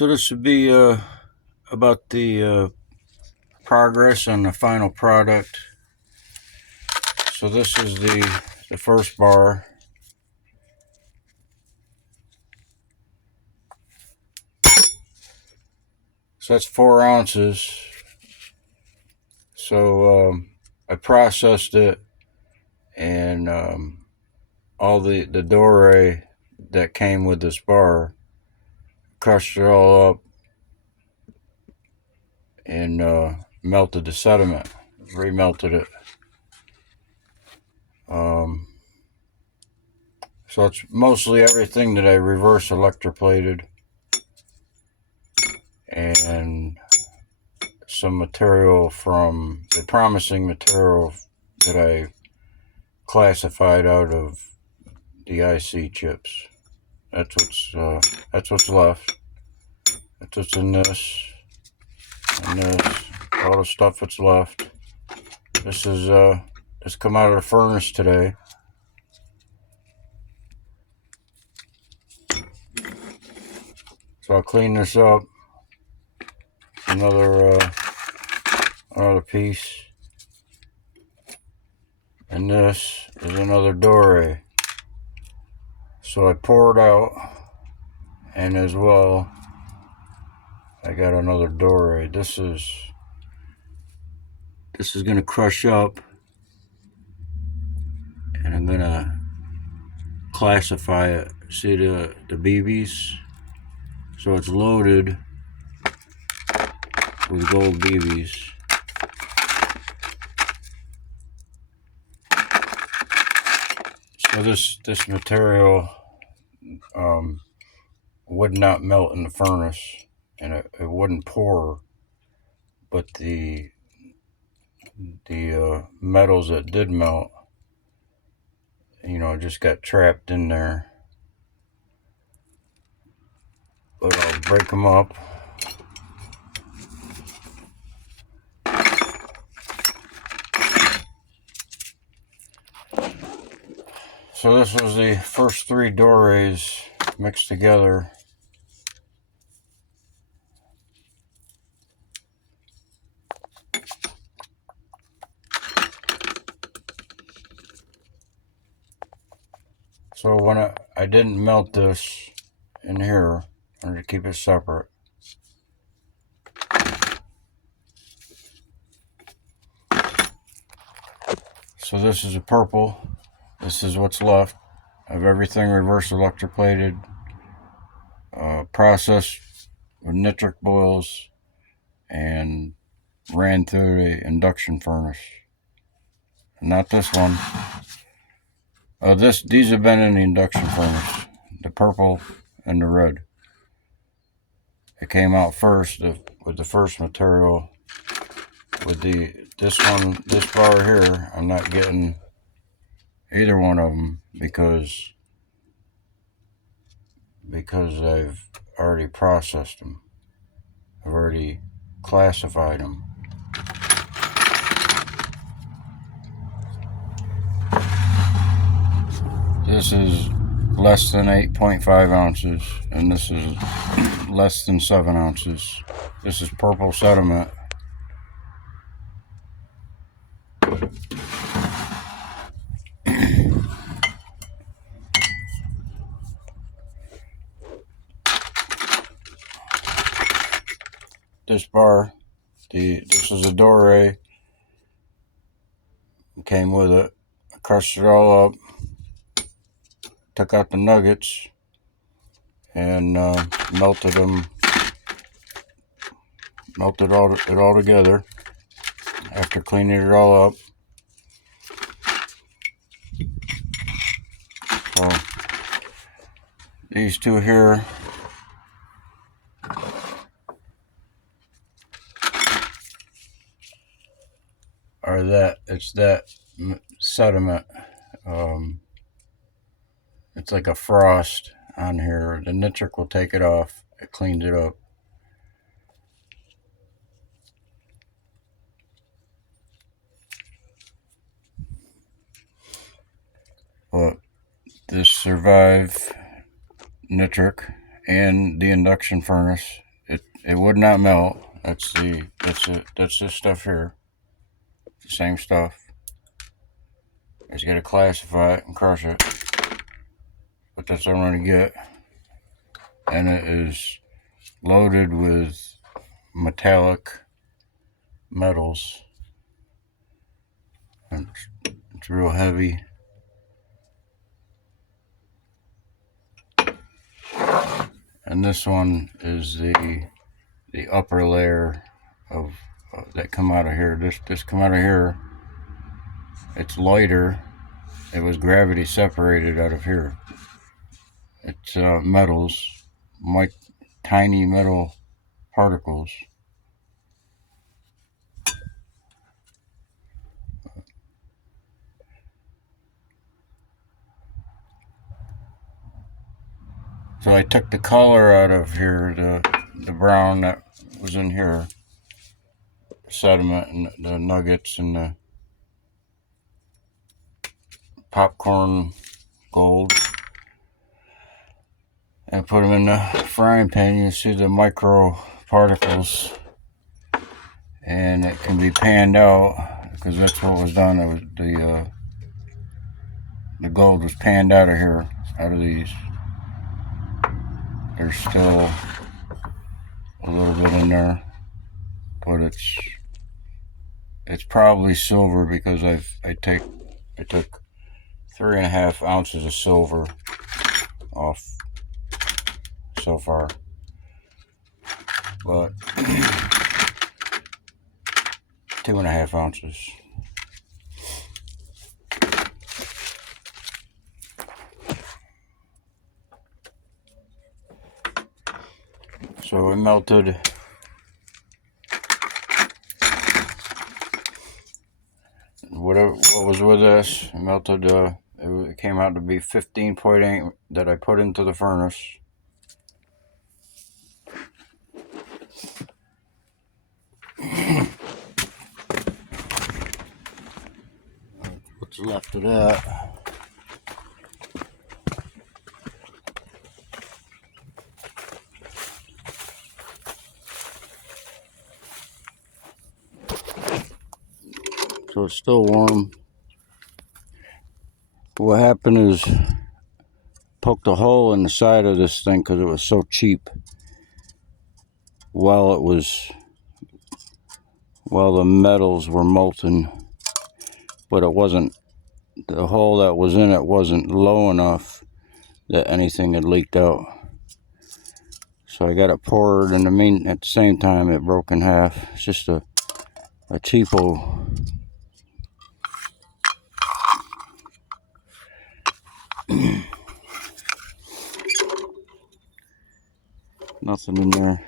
So this would be about the progress on the final product. So this is the first bar. So that's 4 ounces. So I processed it, and all the doré that came with this bar, crushed it all up, and melted the sediment, remelted it. So it's mostly everything that I reverse electroplated, and some material from the promising material that I classified out of the IC chips. That's what's left. That's what's in this and this. All the stuff that's left. This is this come out of the furnace today. So I'll clean this up. Another piece. And this is another doré. So I pour it out, and as well, I got another doré. This is going to crush up, and I'm going to classify it. See the BBs? So it's loaded with gold BBs. So this material would not melt in the furnace, and it wouldn't pour, but the metals that did melt, just got trapped in there. But I'll break them up. So this was the first 3 dorés mixed together. So when I didn't melt this in here, I wanted to keep it separate. So this is a purple. This is what's left of everything reverse electroplated, processed with nitric boils, and ran through the induction furnace. Not this one. These have been in the induction furnace. The purple and the red. It came out first with the first material. With this bar here, I'm not getting either one of them because I've already processed them. I've already classified them. This is less than 8.5 ounces, and this is less than 7 ounces. This is purple sediment. This bar, this is a doré. Came with it. I crushed it all up, took out the nuggets, and melted it all together after cleaning it all up. So these two here are it's that sediment. It's like a frost on here. The nitric will take it off. It cleans it up. But this survived nitric and the induction furnace. it would not melt. That's this stuff here. The same stuff. Just gotta classify it and crush it. But that's what I'm gonna get. And it is loaded with metallic metals. And it's real heavy. And this one is the upper layer of that come out of here. This come out of here. It's lighter. It was gravity separated out of here. It's metals, tiny metal particles. So I took the color out of here, the brown that was in here, sediment and the nuggets and the popcorn gold, and put them in the frying pan. You see the micro particles, and it can be panned out because that's what was done. It was the gold was panned out of here, out of these. There's still a little bit in there, but it's probably silver because I took 3.5 ounces of silver off so far, but 2.5 ounces. So it melted. What was with this? It melted. It came out to be 15.8 that I put into the furnace. What's left of that? So it's still warm. What happened is poked a hole in the side of this thing because it was so cheap. While the metals were molten, but it wasn't. The hole that was in it wasn't low enough that anything had leaked out. So I got it poured, and at the same time it broke in half. It's just a cheapo. Nothing in there.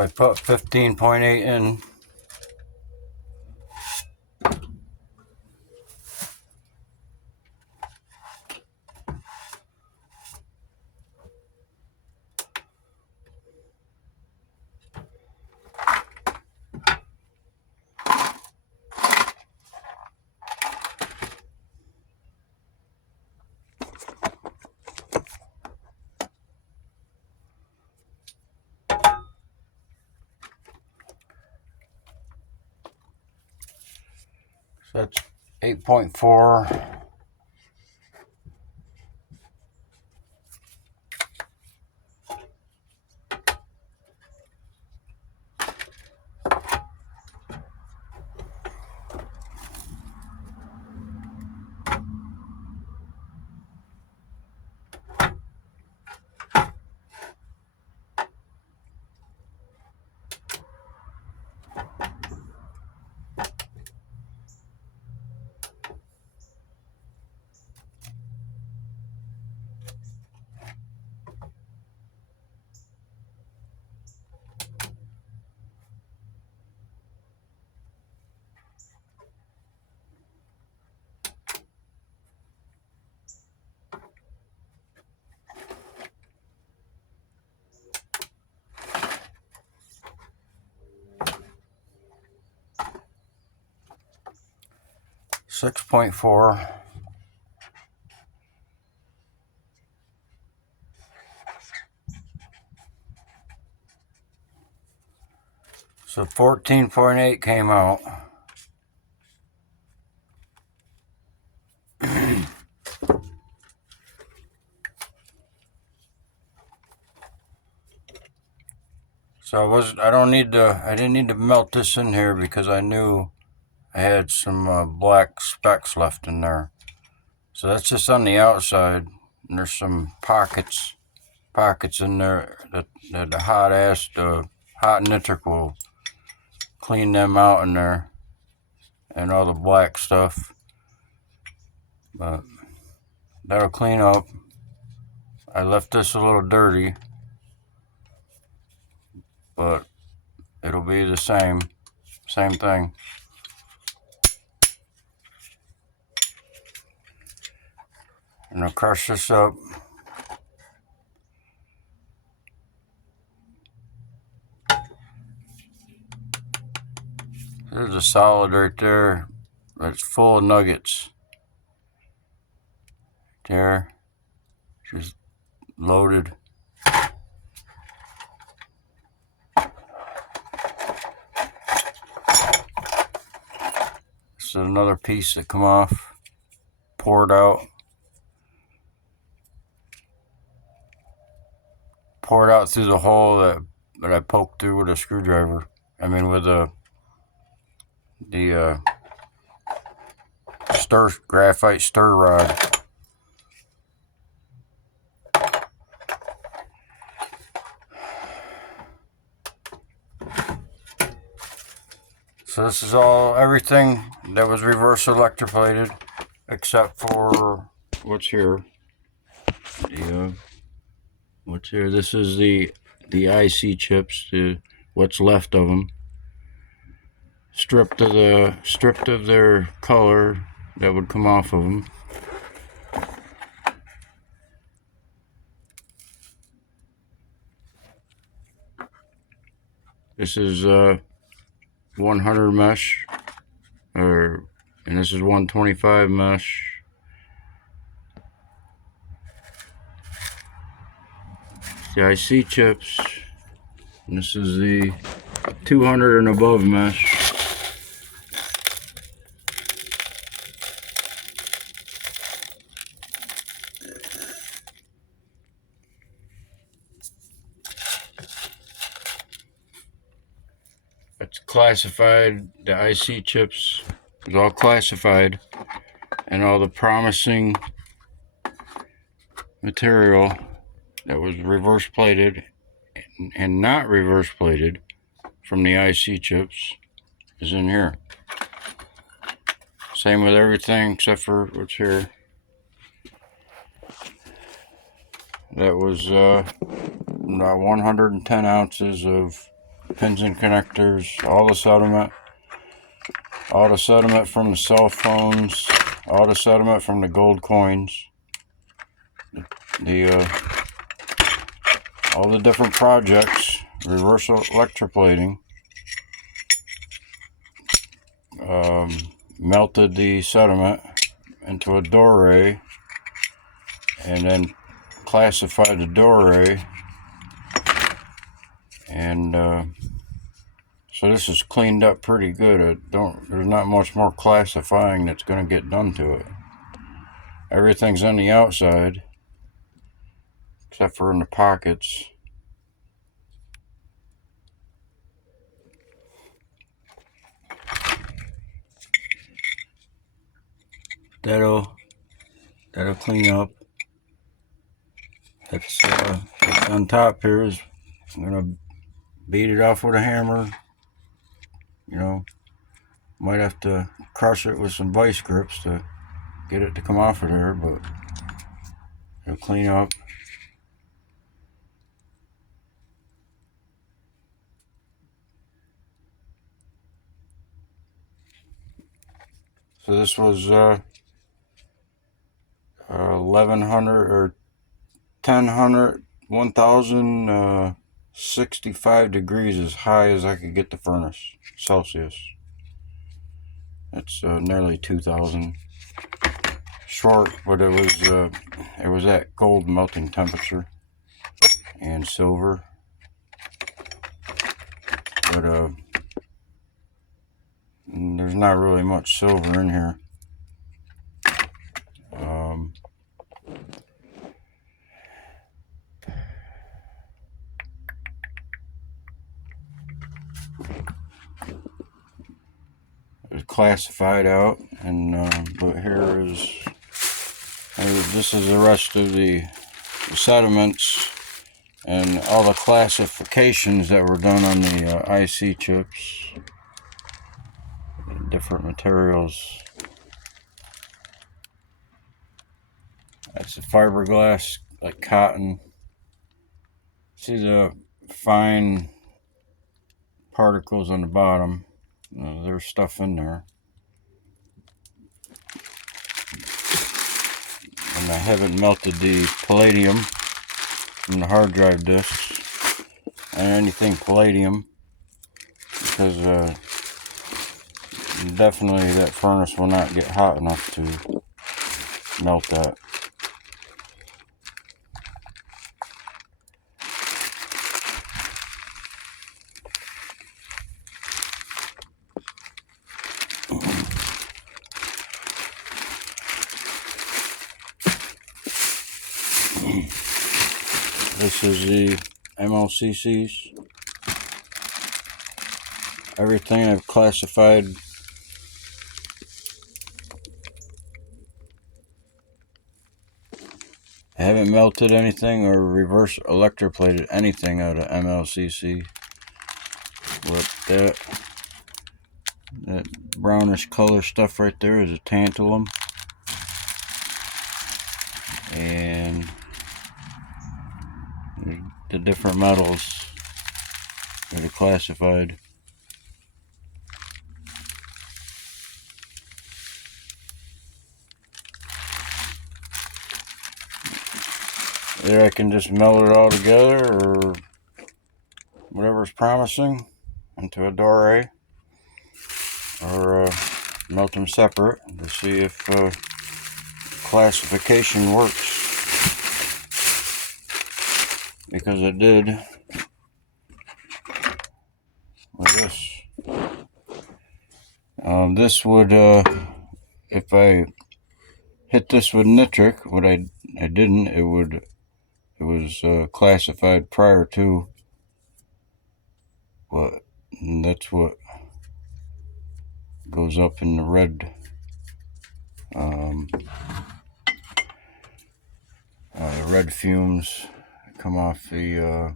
So I put 15.8 in. So that's 8.4. 6.4. So 14.8 came out. So I didn't need to melt this in here because I knew I had some black specks left in there. So that's just on the outside, and there's some pockets in there that the hot nitric will clean them out in there, and all the black stuff. But that'll clean up. I left this a little dirty, but it'll be the same thing. And I'll crush this up. There's a solid right there that's full of nuggets. There, just loaded. This is another piece that come off, poured out through the hole that I poked through with a screwdriver. I mean, with the graphite stir rod. So this is everything that was reverse electroplated, except for what's here. What's here? This is the IC chips, what's left of them, stripped of their color that would come off of them. This is 100 mesh, and this is 125 mesh. The IC chips, and this is the 200 and above mesh. It's classified. The IC chips is all classified, and all the promising material that was reverse plated and not reverse plated from the IC chips is in here. Same with everything except for what's here. That was about 110 ounces of pins and connectors, all the sediment from the cell phones, all the sediment from the gold coins, all the different projects, reverse electroplating, melted the sediment into a doré, and then classified the doré, and so this is cleaned up pretty good. There's not much more classifying that's going to get done to it. Everything's on the outside except for in the pockets. That'll clean up. That's on top here is, I'm gonna beat it off with a hammer. Might have to crush it with some vice grips to get it to come off of there, but it'll clean up. So this was 1100 or 1065 degrees, as high as I could get the furnace, Celsius. It's nearly 2,000 short, but it was at gold melting temperature and silver. But there's not really much silver in here. It was classified out, and but this is the rest of the sediments and all the classifications that were done on the IC chips, different materials. That's the fiberglass, like cotton. See the fine particles on the bottom. There's stuff in there. And I haven't melted the palladium from the hard drive disks and anything palladium, because definitely that furnace will not get hot enough to melt that. This is the MLCCs. Everything I've classified I haven't melted anything or reverse electroplated anything out of MLCC. But that brownish color stuff right there is a tantalum. And the different metals that are classified. Either I can just melt it all together, or whatever's promising into a doré, or melt them separate to see if classification works, because it did with this. This would, if I hit this with nitric, what I didn't, it was classified prior to, but that's what goes up in the red red fumes come off the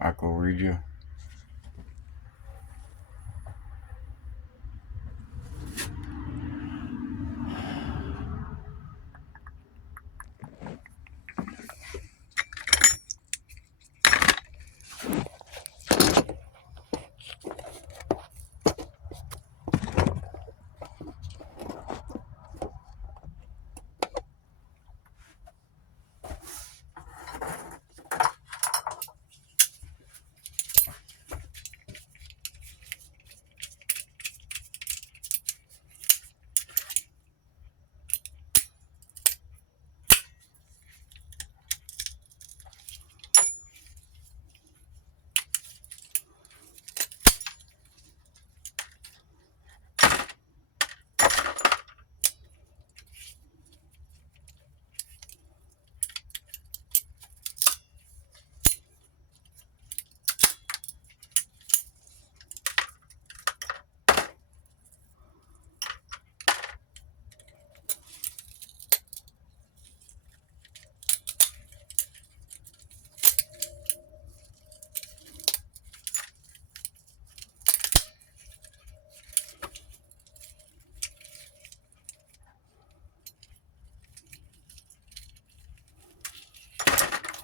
aqua regia.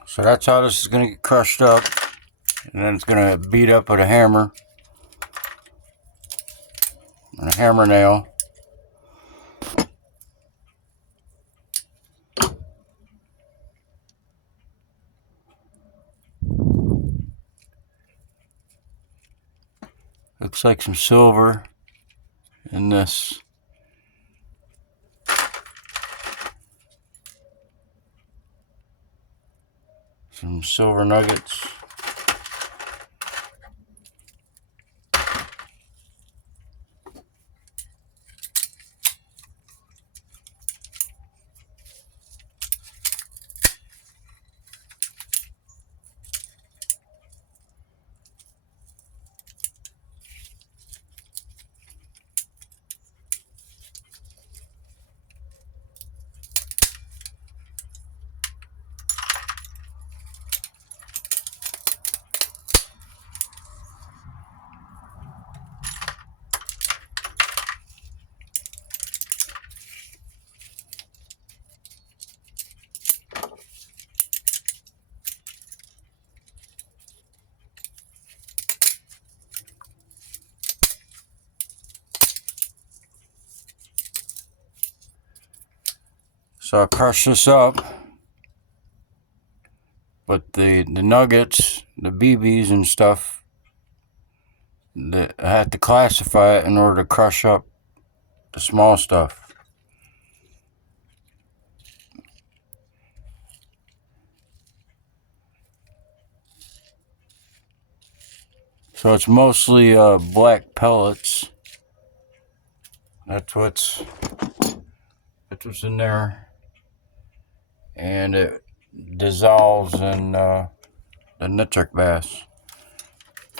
So that's how this is going to get crushed up, and then it's going to beat up with a hammer and a hammer nail. Looks looks like some silver in this. Some silver nuggets. So I crush this up, but the nuggets, the BBs and stuff, I have to classify it in order to crush up the small stuff. So it's mostly black pellets. That's what's in there, and it dissolves in the nitric bath.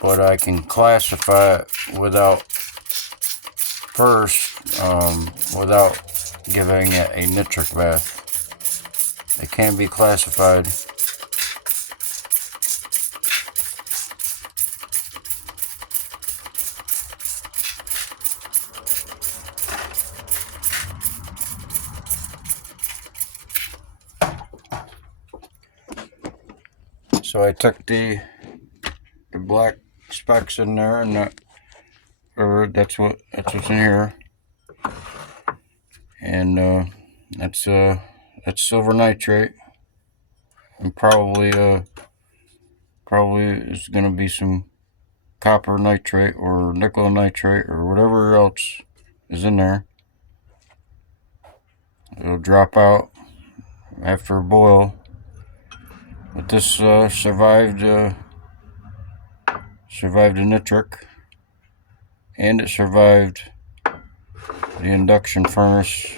But I can classify it without giving it a nitric bath. It can be classified. So I took the black specks in there, and that's what's in here, and that's silver nitrate, and probably is going to be some copper nitrate or nickel nitrate or whatever else is in there. It'll drop out after a boil. But this survived the nitric, and it survived the induction furnace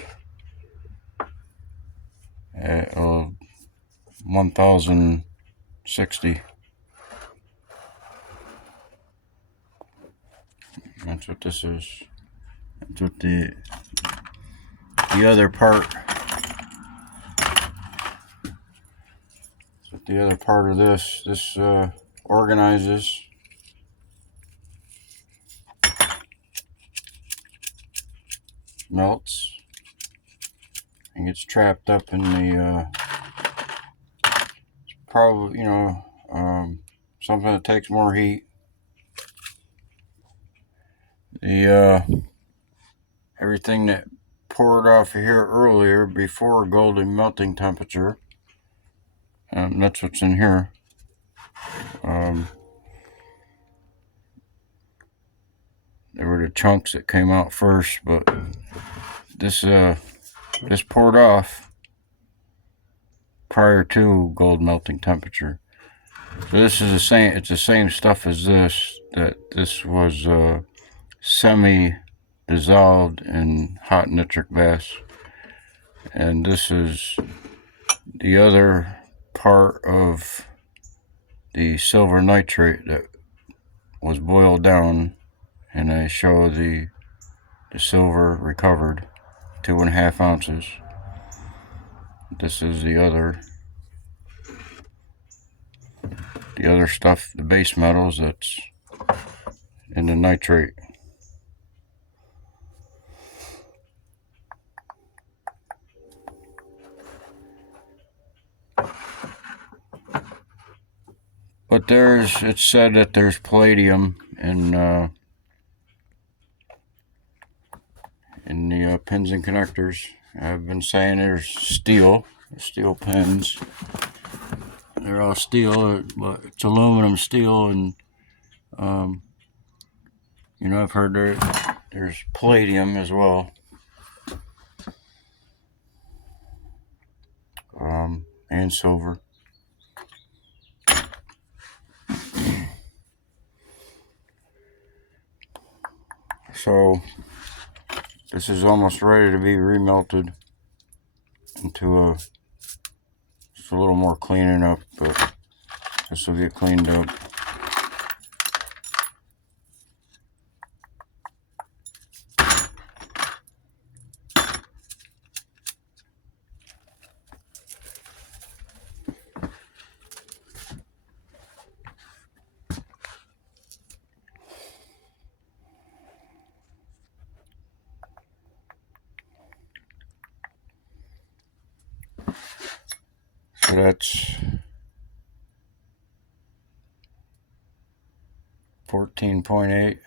at 1060. That's what this is. That's what the other part. That's what the other part of this organizes. Melts and gets trapped up in the probably something that takes more heat. The everything that poured off of here earlier before golden melting temperature, that's what's in here. There were the chunks that came out first, but this poured off prior to gold melting temperature. So this is the same. It's the same stuff as this. This was semi-dissolved in hot nitric baths, and this is the other part of the silver nitrate that was boiled down, and I show the silver recovered, 2.5 ounces. This is the other stuff, the base metals that's in the nitrate. But it's said that there's palladium in the pins and connectors. I've been saying there's steel pins. They're all steel, but it's aluminum steel, and You know, I've heard there's palladium as well. And silver. So this is almost ready to be remelted into just a little more cleaning up, but this will get cleaned up. So that's 14.8.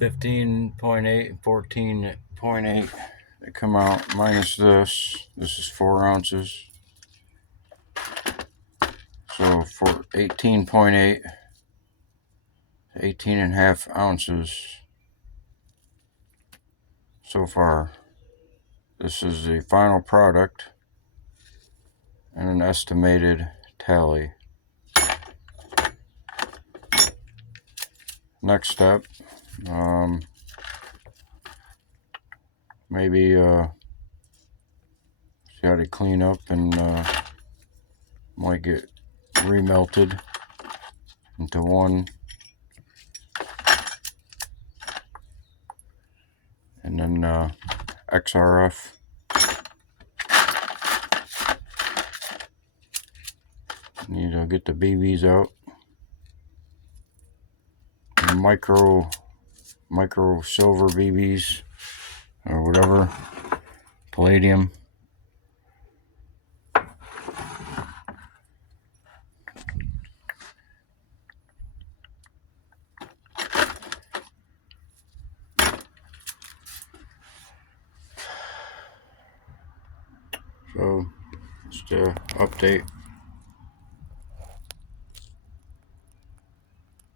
15.8 and 14.8. They come out minus this. This is 4 ounces. So for 18.8, 18.5 ounces so far. This is the final product and an estimated tally. Next step, maybe see how to clean up and might get remelted into one, and then XRF. Need to get the BBs out. And micro silver BBs or whatever, palladium. So just to update